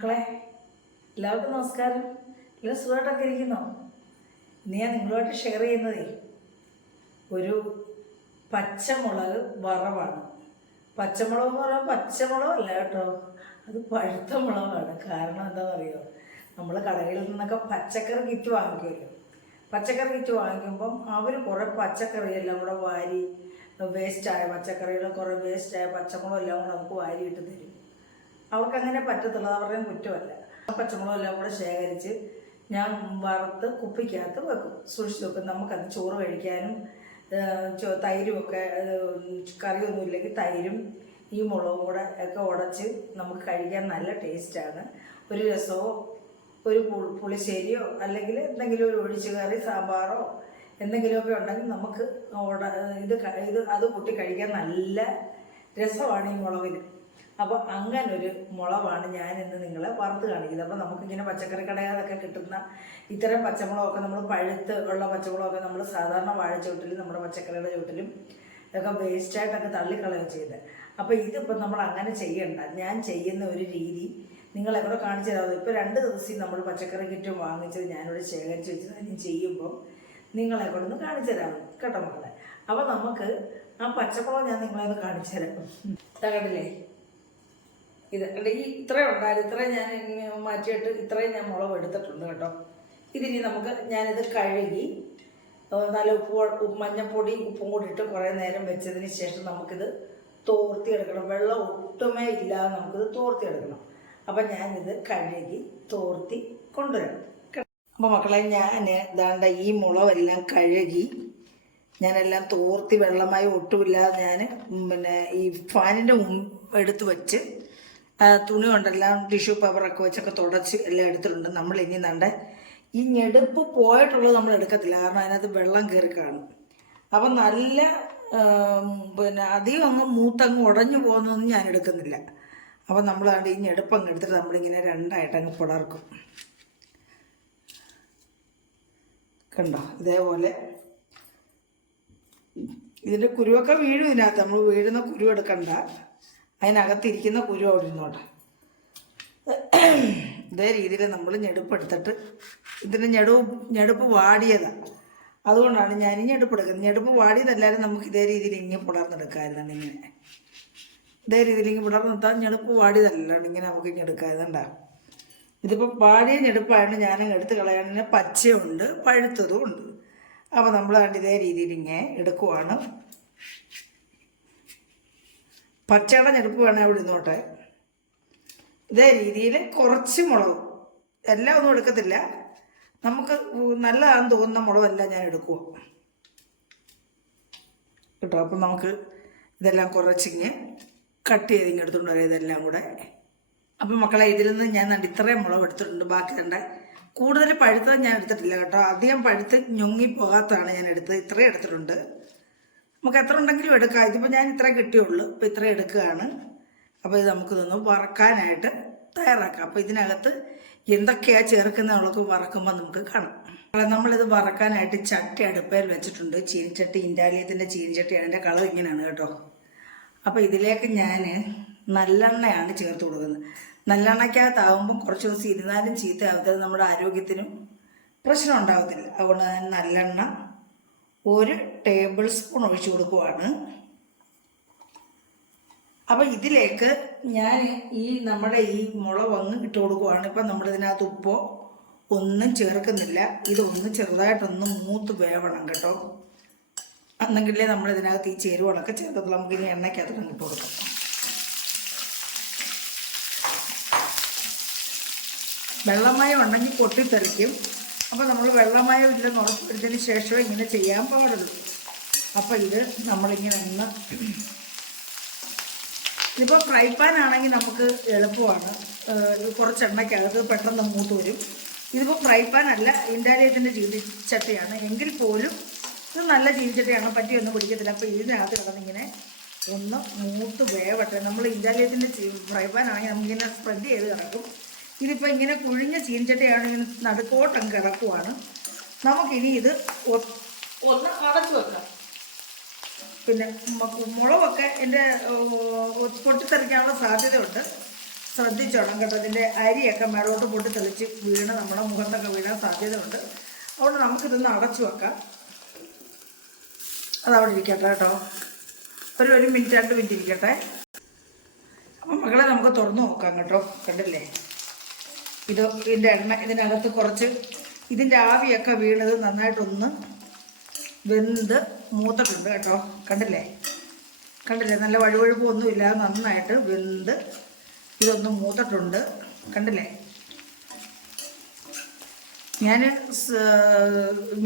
മക്കളെ എല്ലാവർക്കും നമസ്കാരം. എല്ലാവരും സുഖമായിട്ടൊക്കെ ഇരിക്കുന്നോ? ഞാൻ നിങ്ങളുമായിട്ട് ഷെയർ ചെയ്യുന്നതേ ഒരു പച്ചമുളക് വറവാണ്. പച്ചമുളക് എന്ന് പറയുമ്പോൾ പച്ചമുളക് അല്ല കേട്ടോ അത് പഴുത്ത മുളകാണ്. കാരണം എന്താ പറയുക നമ്മൾ കടകളിൽ നിന്നൊക്കെ പച്ചക്കറി കിറ്റ് വാങ്ങിക്കുമല്ലോ പച്ചക്കറി കിറ്റ് വാങ്ങിക്കുമ്പം അവർ കുറേ പച്ചക്കറിയെല്ലാം കൂടെ വാരി വേസ്റ്റായ പച്ചക്കറികൾ കുറേ വേസ്റ്റായ പച്ചമുളകെല്ലാം കൂടെ നമുക്ക് വാരിയിട്ട് തരും. അവർക്ക് അങ്ങനെ പറ്റത്തുള്ളത് അവരുടെയും കുറ്റമല്ല. പച്ചമുളകും എല്ലാം കൂടെ ശേഖരിച്ച് ഞാൻ വറുത്ത് കുപ്പിക്കകത്ത് വെക്കും. സൂക്ഷിച്ച് വെക്കും. നമുക്കത് ചോറ് കഴിക്കാനും തൈരുമൊക്കെ കറിയൊന്നും ഇല്ലെങ്കിൽ തൈരും ഈ മുളകും കൂടെ ഒക്കെ ഉടച്ച് നമുക്ക് കഴിക്കാൻ നല്ല ടേസ്റ്റാണ് ഒരു രസമോ ഒരു പുളിശ്ശേരിയോ അല്ലെങ്കിൽ എന്തെങ്കിലും ഒരു ഒഴിച്ച് കറി സാമ്പാറോ എന്തെങ്കിലുമൊക്കെ ഉണ്ടെങ്കിൽ നമുക്ക് ഇത് ഇത് അത് കൂട്ടി കഴിക്കാൻ നല്ല രസമാണ് ഈ മുളകിന്. അപ്പോൾ അങ്ങനൊരു മുളവാണ് ഞാൻ ഇന്ന് നിങ്ങളെ വറുത്ത് കാണിക്കുന്നത്. നമുക്ക് ഇങ്ങനെ പച്ചക്കറി കടകളൊക്കെ കിട്ടുന്ന ഇത്തരം പച്ചമുളകൊക്കെ നമ്മൾ പഴുത്ത് ഉള്ള പച്ചമുളകൊക്കെ നമ്മൾ സാധാരണ വാഴച്ചോട്ടിലും നമ്മുടെ പച്ചക്കറിയുടെ ചുവട്ടിലും ഇതൊക്കെ വേസ്റ്റായിട്ടൊക്കെ തള്ളിക്കളയുക ചെയ്ത് അപ്പോൾ ഇതിപ്പോൾ നമ്മൾ അങ്ങനെ ചെയ്യണ്ട. ഞാൻ ചെയ്യുന്ന ഒരു രീതി നിങ്ങൾ എവിടെ കാണിച്ചു തരാമോ ഇപ്പോൾ രണ്ട് ദിവസം നമ്മൾ പച്ചക്കറി കിറ്റും വാങ്ങിച്ചത് ഞാനിവിടെ ശേഖരിച്ച് വെച്ചത്. ഞാൻ ചെയ്യുമ്പോൾ നിങ്ങളെ കൂടെ ഒന്ന് കാണിച്ചു തരാം കേട്ടോ മക്കളെ. അപ്പോൾ നമുക്ക് ആ പച്ചമുളക് ഞാൻ നിങ്ങളെ ഒന്ന് കാണിച്ചു തരാം. തകടില്ലേ ഇത് അല്ലെ ഈ ഇത്രയും ഉണ്ടായാലും ഇത്രയും ഞാൻ മാറ്റിയിട്ട് ഇത്രയും ഞാൻ മുളക് എടുത്തിട്ടുണ്ട് കേട്ടോ. ഇതിനി നമുക്ക് ഞാനിത് കഴുകി നല്ല ഉപ്പ് മഞ്ഞപ്പൊടി ഉപ്പും കൂടി ഇട്ട് കുറേ നേരം വെച്ചതിന് ശേഷം നമുക്കിത് തോർത്തി എടുക്കണം വെള്ളം ഒട്ടുമേ ഇല്ലാതെ നമുക്കിത് തോർത്തി എടുക്കണം അപ്പം ഞാനിത് കഴുകി തോർത്തി കൊണ്ടുവരാം. അപ്പോൾ മക്കളെ ഞാൻ ഇതാണ്ട ഈ മുളവെല്ലാം കഴുകി ഞാനെല്ലാം തോർത്തി വെള്ളമായി ഒട്ടുമില്ലാതെ ഞാൻ പിന്നെ ഈ ഫാനിന്റെ എടുത്ത് വെച്ച് തുണി കൊണ്ടെല്ലാം ടിഷ്യൂ പേപ്പറൊക്കെ വെച്ചൊക്കെ തുടച്ച് എല്ലാം എടുത്തിട്ടുണ്ട്. നമ്മൾ ഇനി നണ്ട ഈ ഞെടുപ്പ് പോയിട്ടുള്ളത് നമ്മൾ എടുക്കത്തില്ല. കാരണം അതിനകത്ത് വെള്ളം കയറി കാണും. അപ്പം നല്ല പിന്നെ അധികം അങ്ങ് മൂത്തങ്ങ് ഉടഞ്ഞു പോകുന്നതൊന്നും ഞാൻ എടുക്കുന്നില്ല. അപ്പം നമ്മൾ കണ്ട് ഈ ഞെടുപ്പ് അങ്ങ് എടുത്തിട്ട് നമ്മളിങ്ങനെ രണ്ടായിട്ട് അങ്ങ് പിളർക്കും. കണ്ടോ? ഇതേപോലെ. ഇതിന്റെ കുരുവൊക്കെ വീഴും ഇതിനകത്ത്. നമ്മൾ വീഴുന്ന കുരു എടുക്കണ്ട. അതിനകത്തിരിക്കുന്ന കുരു അവിടെ ഇരുന്നോട്ടെ. ഇതേ രീതിയിൽ നമ്മൾ ഞെടുപ്പെടുത്തിട്ട് ഇതിന്റെ ഞെടു ഞെടുപ്പ് വാടിയതാണ് അതുകൊണ്ടാണ് ഞാൻ ഈ ഞെടുപ്പ് എടുക്കുന്നത്. ഞെടുപ്പ് വാടിയതല്ലാതെ നമുക്ക് ഇതേ രീതിയിൽ ഇങ്ങനെ പുടർന്നെടുക്കാമായിരുന്നു ഇങ്ങനെ. ഇതേ രീതിയിൽ ഇങ്ങനെ പുടർന്നെടുത്താൽ ഞെടുപ്പ് വാടിയതല്ലാണ്ട് ഇങ്ങനെ നമുക്ക് എടുക്കാറുണ്ടാ ഇതിപ്പോൾ വാടിയ ഞെടുപ്പായതുകൊണ്ട് ഞാൻ എടുത്ത് കളയാണെങ്കിൽ പച്ചയുണ്ട് പഴുത്തതും ഉണ്ട്. അപ്പോൾ നമ്മൾ കണ്ട് ഇതേ രീതിയിൽ ഇങ്ങനെ എടുക്കുവാണ്. പച്ചയുടെ ഞെടുപ്പ് വേണേൽ അവിടെ ഇരുന്നോട്ടെ. ഇതേ രീതിയിൽ കുറച്ച് മുളക്. എല്ലാം ഒന്നും എടുക്കത്തില്ല. നമുക്ക് നല്ലതാണെന്ന് തോന്നുന്ന മുളകെല്ലാം ഞാൻ എടുക്കുക കേട്ടോ അപ്പം നമുക്ക് ഇതെല്ലാം കുറച്ചിങ്ങ് കട്ട് ചെയ്ത് ഇങ്ങ് വരാം ഇതെല്ലാം കൂടെ. അപ്പം മക്കളെ ഇതിൽ നിന്ന് ഞാൻ കണ്ട് ഇത്രയും മുളക് എടുത്തിട്ടുണ്ട്. ബാക്കി കണ്ട കൂടുതൽ പഴുത്തത് ഞാൻ എടുത്തിട്ടില്ല കേട്ടോ. അധികം പഴുത്ത് ഞൊങ്ങിപ്പോകാത്തതാണ് ഞാൻ എടുത്തത്. ഇത്രയും എടുത്തിട്ടുണ്ട്. നമുക്ക് എത്ര ഉണ്ടെങ്കിലും എടുക്കാം. ഇതിപ്പോൾ ഞാൻ ഇത്രയും കിട്ടിയുള്ളൂ. അപ്പോൾ ഇത്ര എടുക്കുകയാണ്. അപ്പോൾ ഇത് നമുക്കിതൊന്ന് വറക്കാനായിട്ട് തയ്യാറാക്കാം. അപ്പോൾ ഇതിനകത്ത് എന്തൊക്കെയാണ് ചേർക്കുന്നതൊക്കെ വറക്കുമ്പോൾ നമുക്ക് കാണാം. അപ്പോൾ നമ്മളിത് വറക്കാനായിട്ട് ചട്ടി അടുപ്പയിൽ വെച്ചിട്ടുണ്ട്. ചീനിച്ചട്ടി ഇൻഡാലിയത്തിന്റെ ചീനിച്ചട്ടിയാണ്. എന്റെ കളർ ഇങ്ങനെയാണ് കേട്ടോ. അപ്പോൾ ഇതിലേക്ക് ഞാൻ നല്ലെണ്ണയാണ് ചേർത്ത് കൊടുക്കുന്നത്. നല്ലെണ്ണയ്ക്കകത്താവുമ്പം കുറച്ച് ദിവസം ഇരുന്നാലും ചീത്തയാവത്തത് നമ്മുടെ ആരോഗ്യത്തിനും പ്രശ്നം ഉണ്ടാകത്തില്ല അതുകൊണ്ട് ഞാൻ നല്ലെണ്ണ ഒരു ടേബിൾ സ്പൂൺ ഒഴിച്ചു കൊടുക്കുവാണ്. അപ്പോൾ ഇതിലേക്ക് ഞാൻ ഈ നമ്മുടെ ഈ മുളക് വന്ന് ഇട്ട് കൊടുക്കുവാണ്. ഇപ്പം നമ്മളിതിനകത്ത് ഉപ്പോ ഒന്നും ചേർക്കുന്നില്ല. ഇതൊന്ന് ചെറുതായിട്ടൊന്ന് മൂത്ത് വേവണം കേട്ടോ. എന്നെങ്കിലേ നമ്മളിതിനകത്ത് ഈ ചേരുവകളൊക്കെ നമുക്ക് ഇനി എണ്ണയ്ക്കകത്ത് കണ്ടിട്ട് കൊടുക്കാം. വെള്ളമയം ഉണ്ടെങ്കിൽ പൊട്ടിത്തെറിക്കും. അപ്പോൾ നമ്മൾ വെള്ളമയം ഇല്ലെന്ന് ഉറപ്പുവരുത്തതിന് ശേഷമേ ഇങ്ങനെ ചെയ്യാൻ പാടുള്ളൂ. അപ്പോൾ ഇത് നമ്മളിങ്ങനെ ഒന്ന് ഇതിപ്പോൾ ഫ്രൈ പാൻ ആണെങ്കിൽ നമുക്ക് എളുപ്പമാണ്. കുറച്ച് എണ്ണയ്ക്കകത്ത് പെട്ടെന്ന് മൂത്ത് വരും. ഇതിപ്പോൾ ഫ്രൈ പാൻ അല്ല ഇൻഡാലിയത്തിന്റെ ജീവിച്ചട്ടയാണ് എങ്കിൽ പോലും ഇത് നല്ല ചീനിച്ചട്ടിയാണ് പറ്റിയൊന്നും പിടിക്കത്തില്ല. അപ്പോൾ ഇതിനകത്ത് കിടന്നിങ്ങനെ ഒന്ന് മൂത്ത് വേവട്ടെ. നമ്മൾ ഇൻഡാലിയത്തിന്റെ ഫ്രൈ പാൻ ആണെങ്കിൽ നമുക്കിങ്ങനെ സ്പ്രെഡ് ചെയ്ത് കിടക്കും. ഇതിപ്പോൾ ഇങ്ങനെ കുഴിഞ്ഞ ചീഞ്ചട്ടയാണ് ഇങ്ങനെ നടുക്കോട്ടം കിടക്കുവാണ്. നമുക്കിനി ഇത് ഒന്ന് അടച്ചു വെക്കാം. പിന്നെ മുളവൊക്കെ മുളകൊക്കെ എന്റെ പൊട്ടിത്തെറിക്കാനുള്ള സാധ്യതയുണ്ട്. ശ്രദ്ധിച്ചോണം കേട്ടോ ഇതിന്റെ അരിയൊക്കെ മേളോട്ട് പൊട്ടി തെളിച്ച് വീണ് നമ്മുടെ മുഖത്തൊക്കെ വീഴാൻ സാധ്യതയുണ്ട്. അതുകൊണ്ട് നമുക്കിതൊന്ന് അടച്ചു വെക്കാം. അതവിടെ ഇരിക്കട്ടെ കേട്ടോ. ഒരു ഒരു മിനിറ്റ് രണ്ട് മിനിറ്റ് ഇരിക്കട്ടെ. അപ്പം മകളെ നമുക്ക് തുറന്നു നോക്കാം കേട്ടോ കണ്ടില്ലേ? ഇത് ഇതിന്റെ എണ്ണ ഇതിനകത്ത് കുറച്ച് ഇതിന്റെ ആവിയൊക്കെ വീണത് നന്നായിട്ടൊന്ന് വെന്ത് മൂത്തിട്ടുണ്ട് കേട്ടോ. കണ്ടില്ലേ? കണ്ടില്ലേ? നല്ല വഴുവഴുപ്പൊന്നുമില്ല. നന്നായിട്ട് വെന്ത് ഇതൊന്ന് മൂത്തിട്ടുണ്ട്. കണ്ടില്ലേ? ഞാൻ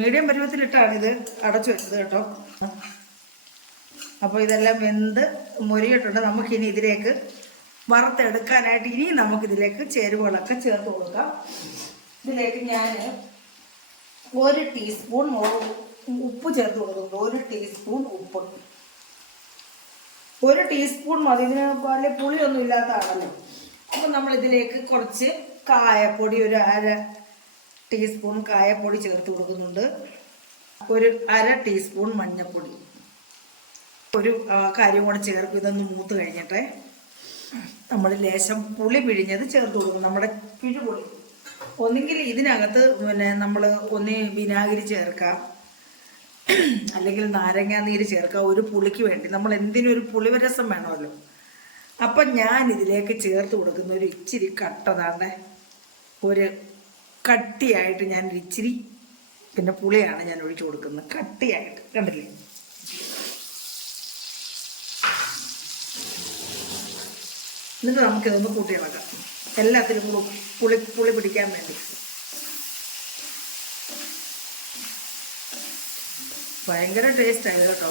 മീഡിയം പരുവത്തിലിട്ടാണ് ഇത് അടച്ചു വെച്ചത് കേട്ടോ. അപ്പോൾ ഇതെല്ലാം വെന്ത് മൊരിയിട്ടുണ്ട്. നമുക്കിനി ഇതിലേക്ക് വറുത്തെടുക്കാനായിട്ട് ഇനി നമുക്കിതിലേക്ക് ചേരുവകളൊക്കെ ചേർത്ത് കൊടുക്കാം. ഇതിലേക്ക് ഞാൻ ഒരു ടീസ്പൂൺ ഉപ്പ് ചേർത്ത് കൊടുക്കുന്നുണ്ട്. ഒരു ടീസ്പൂൺ ഉപ്പ്. ഒരു ടീസ്പൂൺ മതി. ഇതിന് വലിയ പുളിയൊന്നും ഇല്ലാത്തതാണല്ലോ അപ്പം നമ്മൾ ഇതിലേക്ക് കുറച്ച് കായപ്പൊടി ഒരു അര ടീസ്പൂൺ കായപ്പൊടി ചേർത്ത് കൊടുക്കുന്നുണ്ട്. ഒരു അര ടീസ്പൂൺ മഞ്ഞൾപ്പൊടി ഒരു കാര്യം കൂടെ ചേർക്കും ഇതൊന്ന് മൂത്ത് കഴിഞ്ഞിട്ട്. നമ്മൾ ലേശം പുളി പിഴിഞ്ഞത് ചേർത്ത് കൊടുക്കും. നമ്മുടെ കിഴുപുളി ഒന്നുകിൽ ഇതിനകത്ത് പിന്നെ നമ്മൾ ഒന്ന് വിനാഗിരി ചേർക്കാം. അല്ലെങ്കിൽ നാരങ്ങാനീര് ചേർക്കാം. ഒരു പുളിക്ക് വേണ്ടി. നമ്മൾ എന്തിനും ഒരു പുളിവരസം വേണമല്ലോ. അപ്പം ഞാൻ ഇതിലേക്ക് ചേർത്ത് കൊടുക്കുന്ന ഒരു ഇച്ചിരി കട്ടതാണ്ട് ഒരു കട്ടിയായിട്ട് ഞാൻ ഇച്ചിരി പിന്നെ പുളിയാണ് ഞാൻ ഒഴിച്ചു കൊടുക്കുന്നത്. കട്ടിയായിട്ട്. കണ്ടില്ലേ? എന്നിട്ട് നമുക്കിതൊന്ന് കൂട്ടി ഇളക്കാം. എല്ലാത്തിലും കൂടെ പുളി പുളി പിടിക്കാൻ വേണ്ടി. ഭയങ്കര ടേസ്റ്റ് ആയത് കേട്ടോ.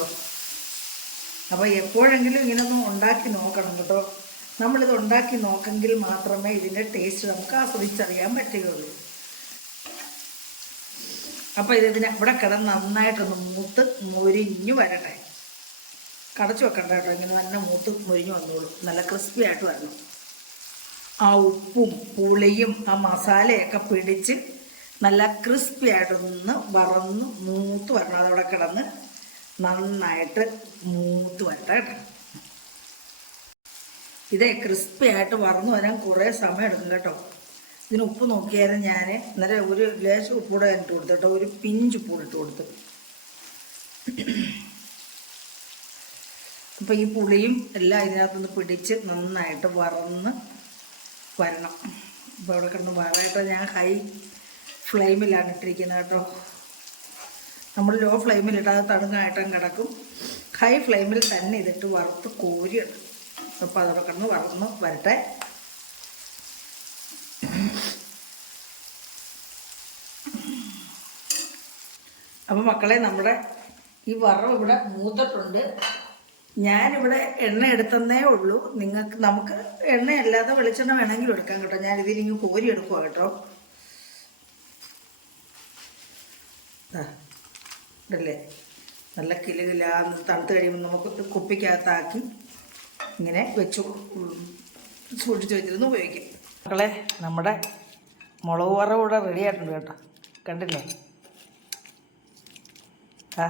അപ്പോൾ എപ്പോഴെങ്കിലും ഇങ്ങനൊന്നും ഉണ്ടാക്കി നോക്കണം കേട്ടോ. നമ്മളിത് ഉണ്ടാക്കി നോക്കെങ്കിൽ മാത്രമേ ഇതിന്റെ ടേസ്റ്റ് നമുക്ക് ആസ്വദിച്ചറിയാൻ പറ്റുകയുള്ളൂ. അപ്പോൾ ഇതിനെ ഇവിടെ കിടന്ന് നന്നായിട്ടൊന്ന് മൂത്ത് മൊരിഞ്ഞു വരട്ടെ. കടച്ചു വെക്കണ്ട കേട്ടോ. ഇങ്ങനെ നല്ല മൂത്ത് മുരിഞ്ഞ് വന്നോളൂ. നല്ല ക്രിസ്പി ആയിട്ട് വരണം. ആ ഉപ്പും പുളിയും ആ മസാലയൊക്കെ പിടിച്ച് നല്ല ക്രിസ്പി ആയിട്ടൊന്ന് വറന്ന് മൂത്ത് വരണം. അതവിടെ കിടന്ന് നന്നായിട്ട് മൂത്ത് വരട്ടെ കേട്ടോ. ഇതേ ക്രിസ്പി ആയിട്ട് വറന്നു വരാൻ കുറേ സമയം എടുക്കും കേട്ടോ. ഇതിന് ഉപ്പ് നോക്കിയാലും ഞാൻ ഇന്നലെ ഒരു ലേശം ഉപ്പൂടെ ഇട്ട് കൊടുത്തു കേട്ടോ. ഒരു പിഞ്ച് ഉപ്പൂടെ ഇട്ട് കൊടുത്തു. അപ്പോൾ ഈ പുളിയും എല്ലാം ഇതിനകത്തുനിന്ന് പിടിച്ച് നന്നായിട്ട് വറന്ന് വരണം. അപ്പോൾ അവിടെ കിടന്ന് വറയിട്ട് ഞാൻ ഹൈ ഫ്ലെയിമിലാണ് ഇട്ടിരിക്കുന്നത് കേട്ടോ. നമ്മൾ ലോ ഫ്ലെയിമിൽ അത് തണുങ്ങായിട്ടും കിടക്കും. ഹൈ ഫ്ലെയിമിൽ തന്നെ ഇതിട്ട് വറുത്ത് കോരിയിടും അപ്പോൾ അതവിടെ കിടന്ന് വറന്ന് വരട്ടെ. അപ്പോൾ മക്കളെ നമ്മുടെ ഈ വറവ് ഇവിടെ മൂത്തിട്ടുണ്ട്. ഞാനിവിടെ എണ്ണ എടുത്തന്നേ ഉള്ളൂ. നിങ്ങൾക്ക് നമുക്ക് എണ്ണ അല്ലാതെ വെളിച്ചെണ്ണ വേണമെങ്കിലും എടുക്കാം കേട്ടോ. ഞാൻ ഇതിലിങ്ങ് കോരി എടുക്കുക കേട്ടോ. ദാ, ഇതല്ലേ? നല്ല കിലുകില തണുത്ത് കഴിയുമ്പോൾ നമുക്ക് കുപ്പിക്കകത്താക്കി ഇങ്ങനെ വെച്ചു സൂക്ഷിച്ചു വെച്ചിരുന്ന് ഉപയോഗിക്കും. മക്കളെ നമ്മുടെ മുളക് വറവ് ഇവിടെ റെഡി ആയിട്ടുണ്ട് കേട്ടോ. കണ്ടില്ലേ? ആ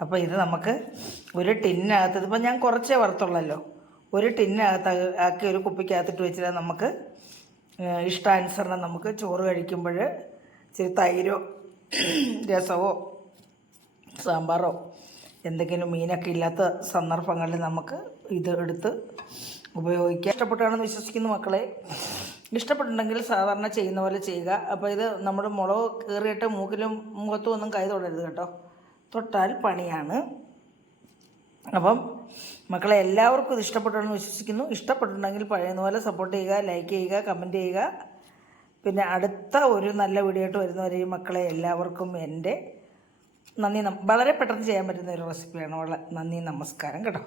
അപ്പോൾ ഇത് നമുക്ക് ഒരു ടിന്നകത്ത് ഇതിപ്പോൾ ഞാൻ കുറച്ചേ വറുത്തുള്ളല്ലോ. ഒരു ടിന്നകത്ത് ആക്കി ഒരു കുപ്പിക്കകത്തിട്ട് വെച്ചാൽ നമുക്ക് ഇഷ്ടാനുസരണം നമുക്ക് ചോറ് കഴിക്കുമ്പോൾ ഇച്ചിരി തൈരോ രസമോ സാമ്പാറോ എന്തെങ്കിലും മീനൊക്കെ ഇല്ലാത്ത സന്ദർഭങ്ങളിൽ നമുക്ക് ഇത് എടുത്ത് ഉപയോഗിക്കാം. ഇഷ്ടപ്പെട്ടാണെന്ന് വിശ്വസിക്കുന്നു മക്കളെ. ഇഷ്ടപ്പെട്ടുണ്ടെങ്കിൽ സാധാരണ ചെയ്യുന്ന പോലെ ചെയ്യുക. അപ്പോൾ ഇത് നമ്മുടെ മുളക് കയറിയിട്ട് മൂക്കിലും മുഖത്തും ഒന്നും കൈ തൊടരുത് കേട്ടോ. തൊട്ടാൽ പണിയാണ്. അപ്പം മക്കളെ എല്ലാവർക്കും ഇത് ഇഷ്ടപ്പെട്ടുണ്ടെന്ന് വിശ്വസിക്കുന്നു. ഇഷ്ടപ്പെട്ടിട്ടുണ്ടെങ്കിൽ പഴയതുപോലെ സപ്പോർട്ട് ചെയ്യുക ലൈക്ക് ചെയ്യുക കമന്റ് ചെയ്യുക. പിന്നെ അടുത്ത ഒരു നല്ല വീഡിയോ ആയിട്ട് വരുന്നവരെയും മക്കളെ എല്ലാവർക്കും എന്റെ നന്ദി. വളരെ പെട്ടെന്ന് ചെയ്യാൻ പറ്റുന്ന ഒരു റെസിപ്പിയാണ് വളരെ നന്ദി. നമസ്കാരം. കേട്ടോ.